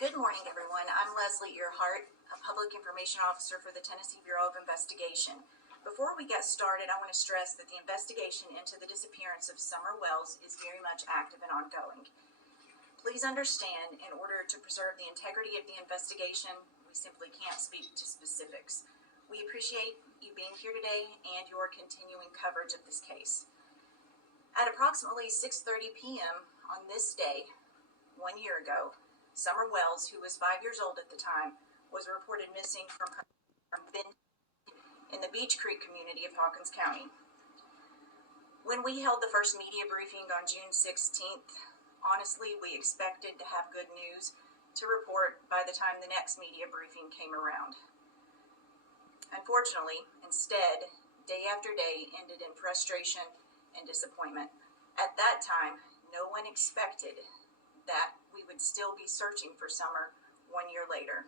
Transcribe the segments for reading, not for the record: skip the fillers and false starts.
Good morning, everyone. I'm Leslie Earhart, a Public Information Officer for the Tennessee Bureau of Investigation. Before we get started, I want to stress that the investigation into the disappearance of Summer Wells is very much active and ongoing. Please understand, in order to preserve the integrity of the investigation, we simply can't speak to specifics. We appreciate you being here today and your continuing coverage of this case. At approximately 6:30 p.m. on this day, 1 year ago, Summer Wells, who was 5 years old at the time, was reported missing from her home in the Beech Creek community of Hawkins County. When we held the first media briefing on June 16th, honestly, we expected to have good news to report by the time the next media briefing came around. Unfortunately, instead, day after day ended in frustration and disappointment. At that time, no one expected that we would still be searching for Summer 1 year later.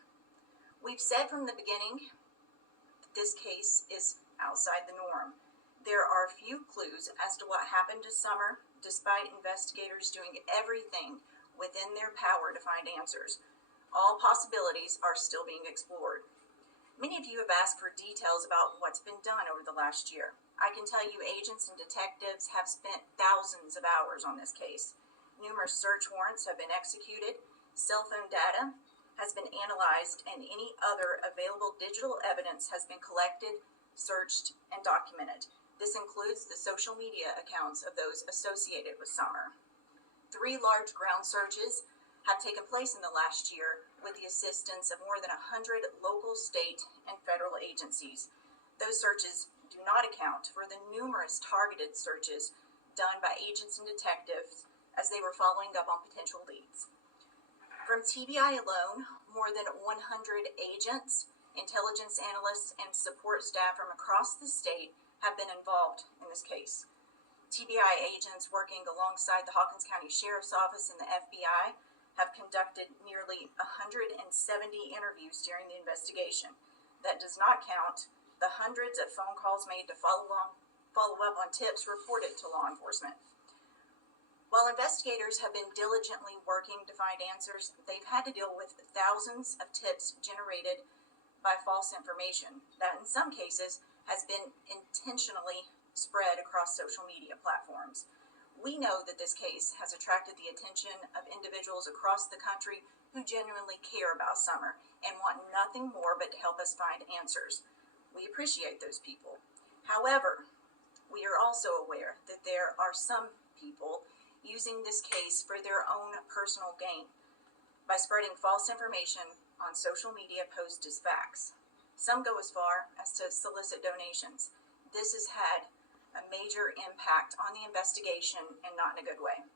We've said from the beginning that this case is outside the norm. There are few clues as to what happened to Summer, despite investigators doing everything within their power to find answers. All possibilities are still being explored. Many of you have asked for details about what's been done over the last year. I can tell you agents and detectives have spent thousands of hours on this case. Numerous search warrants have been executed, cell phone data has been analyzed, and any other available digital evidence has been collected, searched, and documented. This includes the social media accounts of those associated with Summer. 3 large ground searches have taken place in the last year with the assistance of more than 100 local, state, and federal agencies. Those searches do not account for the numerous targeted searches done by agents and detectives as they were following up on potential leads. From TBI alone, more than 100 agents, intelligence analysts, and support staff from across the state have been involved in this case. TBI agents working alongside the Hawkins County Sheriff's Office and the FBI have conducted nearly 170 interviews during the investigation. That does not count the hundreds of phone calls made to follow up on tips reported to law enforcement. While investigators have been diligently working to find answers, they've had to deal with thousands of tips generated by false information that in some cases has been intentionally spread across social media platforms. We know that this case has attracted the attention of individuals across the country who genuinely care about Summer and want nothing more but to help us find answers. We appreciate those people. However, we are also aware that there are some people using this case for their own personal gain by spreading false information on social media posted as facts. Some go as far as to solicit donations. This has had a major impact on the investigation and not in a good way.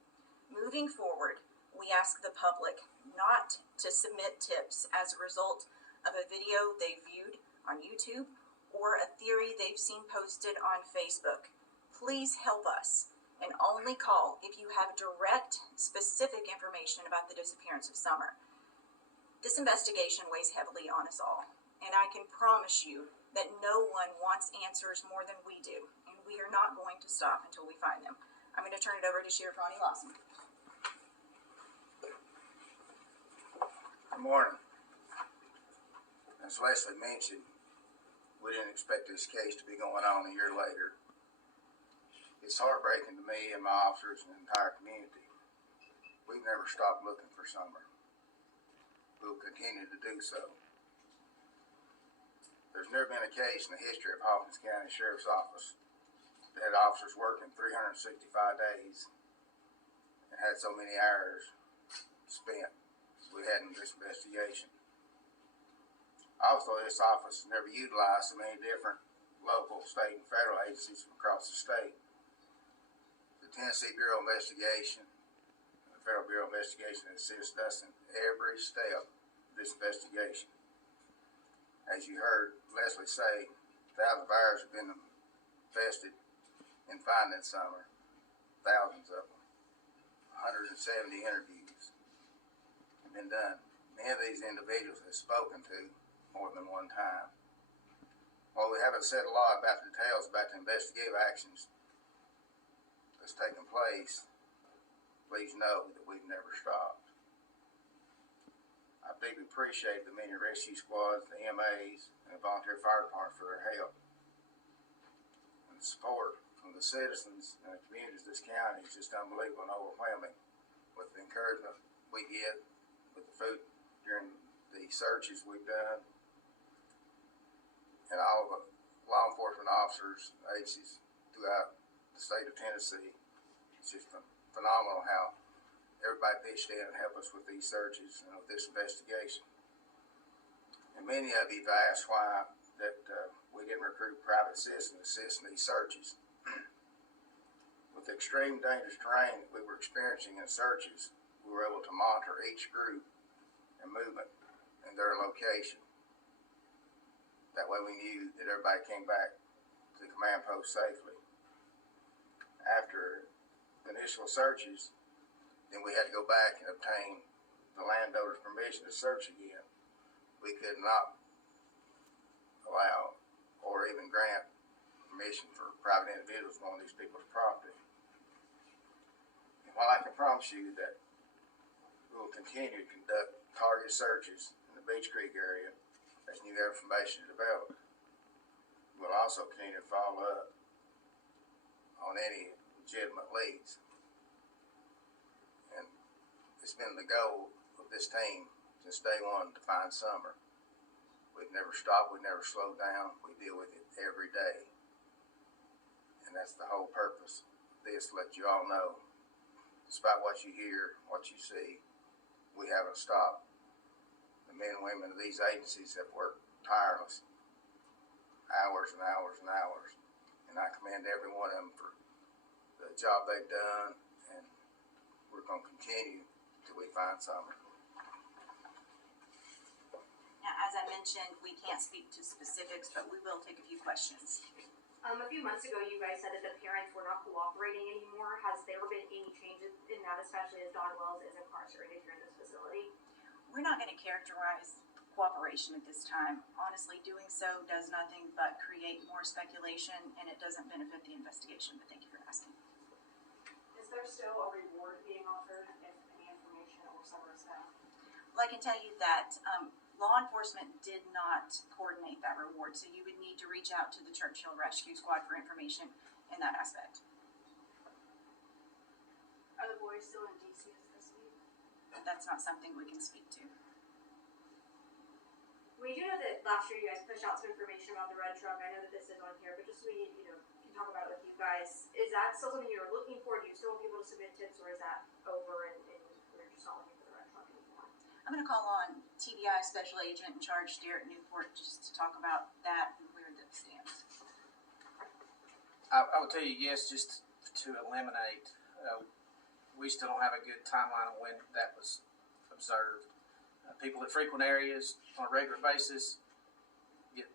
Moving forward, we ask the public not to submit tips as a result of a video they viewed on YouTube or a theory they've seen posted on Facebook. Please help us and only call if you have direct, specific information about the disappearance of Summer. This investigation weighs heavily on us all, and I can promise you that no one wants answers more than we do, and we are not going to stop until we find them. I'm going to turn it over to Sheriff Ronnie Lawson. Good morning. As Leslie mentioned, we didn't expect this case to be going on a year later. It's heartbreaking to me and my officers and the entire community. We've never stopped looking for Summer. We'll continue to do so. There's never been a case in the history of Hawkins County Sheriff's Office that had officers working 365 days and had so many hours spent as we had in this investigation. Also, this office never utilized so many different local, state, and federal agencies from across the state. The Tennessee Bureau of Investigation and the Federal Bureau of Investigation assist us in every step of this investigation. As you heard Leslie say, thousands of hours have been invested in finding Summer, thousands of them. 170 interviews have been done. Many of these individuals have spoken to more than one time. While we haven't said a lot about the details about the investigative actions that's taken place, please know that we've never stopped. I deeply appreciate the many rescue squads, the MAs, and the volunteer fire department for their help. And the support from the citizens and the communities of this county is just unbelievable and overwhelming. With the encouragement we get with the food during the searches we've done, and all of the law enforcement officers, agencies throughout the state of Tennessee, it's just phenomenal how everybody pitched in and helped us with these searches and with this investigation. And many of you have asked why that we didn't recruit private citizens to assist in these searches. With the extreme dangerous terrain that we were experiencing in searches, we were able to monitor each group and movement in their location. That way we knew that everybody came back to the command post safely. After the initial searches, then we had to go back and obtain the landowner's permission to search again. We could not allow or even grant permission for private individuals on these people's property. And while I can promise you that we will continue to conduct targeted searches in the Beach Creek area as new information is developed, we'll also continue to follow up on any legitimate leads. And it's been the goal of this team since day one to find Summer. We've never stopped, we've never slowed down, we deal with it every day. And that's the whole purpose of this, to let you all know, despite what you hear, what you see, we haven't stopped. The men and women of these agencies have worked tireless, hours and hours and hours. And I commend every one of them for the job they've done, and we're going to continue till we find Summer. Now, as I mentioned, we can't speak to specifics, but we will take a few questions. A few months ago, you guys said that the parents were not cooperating anymore. Has there been any changes in that, especially as Don Wells is incarcerated here in this facility? We're not going to characterize cooperation at this time. Honestly, doing so does nothing but create more speculation, and it doesn't benefit the investigation, but thank you for asking. Is there still a reward being offered if any information or Summer is found? Well, I can tell you that law enforcement did not coordinate that reward, so you would need to reach out to the Churchill Rescue Squad for information in that aspect. Are the boys still in D.C. as custody? That's not something we can speak to. We do know that last year you guys pushed out some information about the red truck. I know that this is on here, but just so we can talk about it with you guys. Is that still something you're looking for? Do you still want people to submit tips, or is that over and we're just not looking for the red truck anymore? I'm going to call on TBI Special Agent in charge, Derek Newport, just to talk about that and where that stands. I would tell you yes, just to eliminate. We still don't have a good timeline on when that was observed. People that frequent areas on a regular basis get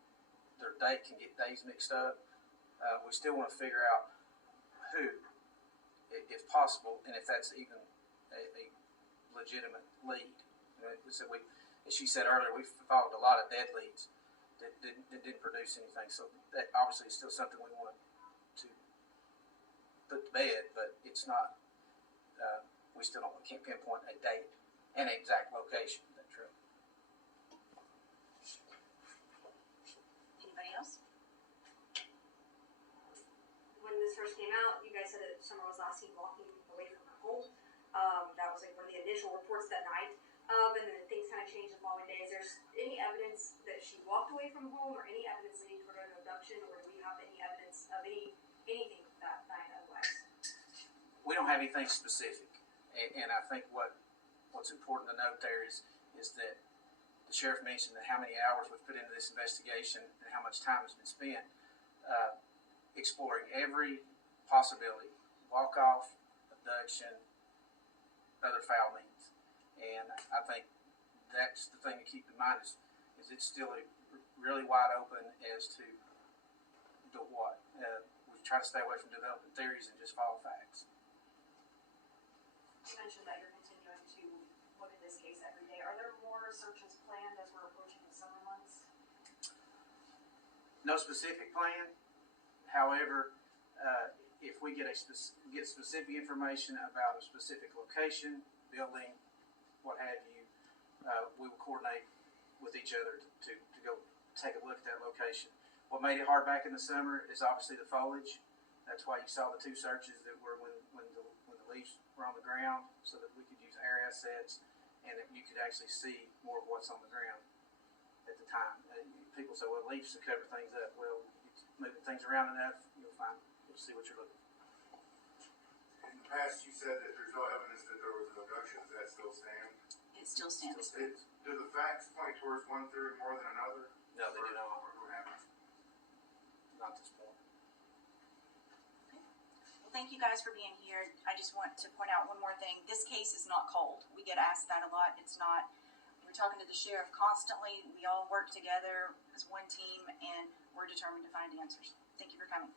their date can get days mixed up. We still want to figure out who, if possible, and if that's even a legitimate lead. So as she said earlier, we followed a lot of dead leads that didn't produce anything. So that obviously is still something we want to put to bed, but it's not. We still can't pinpoint a date and an exact location of that truck. Anybody else? When this first came out, you guys said that Summer was last seen walking away from her home. That was like one of the initial reports that night. And then things kind of changed the following days. There's any evidence that she walked away from home, or any evidence leading toward an abduction, or do we have any evidence of anything that night otherwise? We don't have anything specific, and I think what's important to note there is that the sheriff mentioned that how many hours we've put into this investigation and how much time has been spent exploring every possibility: walk off, abduction, other foul means. And I think that's the thing to keep in mind is it's still really wide open as to the what. We try to stay away from developing theories and just follow facts. You mentioned that you're continuing to look at this case every day. Are there more searches planned as we're approaching the summer months? No specific plan. However, if we get specific information about a specific location, building, what have you, we will coordinate with each other to go take a look at that location. What made it hard back in the summer is obviously the foliage. That's why you saw the two searches that were when the leaves were on the ground, so that we could use air assets and that you could actually see more of what's on the ground at the time. People say, well, leaves to cover things up. Well, moving things around enough, you'll see what you're looking for. In the past, you said that there's no evidence that there was an abduction. Does that still stand? It still stands. Do the facts point towards one theory more than another? No, they do not. Or what happened? Not at this point. Well, thank you guys for being here. I just want to point out one more thing. This case is not cold. We get asked that a lot. It's not. We're talking to the sheriff constantly. We all work together as one team, and we're determined to find answers. Thank you for coming.